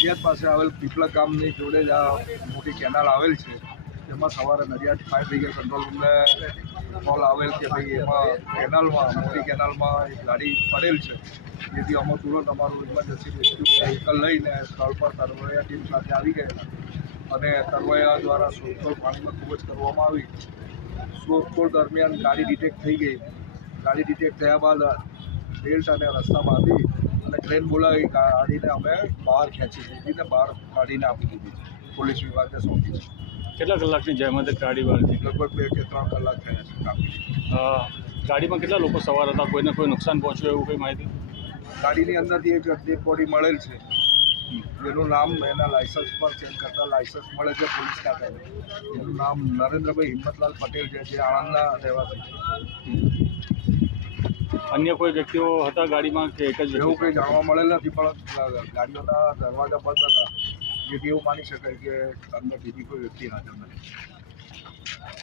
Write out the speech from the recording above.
નડિયાદ પાસે આવેલ પીપળા ગામની જોડે જ આ મોટી કેનાલ આવેલ છે. તેમાં સવારે નડિયાદ ફાયર બ્રિગેડ કંટ્રોલ રૂમને કોલ આવેલ કે ભાઈ એમાં કેનાલમાં, મોટી કેનાલમાં એક ગાડી પડેલ છે. જેથી અમે તુરંત અમારું ઇમરજન્સી રેસ્ક્યુ વ્હીકલ લઈને સ્થળ પર તરવૈયા ટીમ સાથે આવી ગયેલા. અને તરવૈયા દ્વારા શોધખોળ પાણીમાં ખૂબ જ કરવામાં આવી. શોધખોળ દરમિયાન ગાડી ડિટેક્ટ થઈ ગઈ. ગાડી ડિટેક્ટ થયા બાદ બેલ્ટ અને રસ્તા બાંધી અને ટ્રેન બોલાવી ગાડીને અમે બહાર ખેંચી દીધી ને બહાર કાઢીને આપી દીધી છે. પોલીસ વિભાગને સોંપી છે. કેટલા કલાકની જહેમત ગાડી બહારથી લગભગ બે કે ત્રણ કલાક થયા છે કાપી ગાડીમાં કેટલા લોકો સવાર હતા? કોઈને કોઈ નુકસાન પહોંચ્યું એવું કંઈ માહિતી? ગાડીની અંદરથી એક ડેડ બોડી મળેલ છે. જેનું નામ એના લાયસન્સ પર ચેક કરતા લાયસન્સ મળે છે પોલીસ ખાતાને એનું નામ નરેન્દ્રભાઈ હિંમતલાલ પટેલ છે જે આણંદના રહેવાસી છે. અન્ય કોઈ વ્યક્તિઓ હતા ગાડીમાં કે એક જ એવું કંઈ જાણવા મળેલ નથી પણ ગાડીઓના દરવાજા બંધ હતા. જેથી એવું માની શકાય કે અંદર બીજી કોઈ વ્યક્તિ હાજર નથી?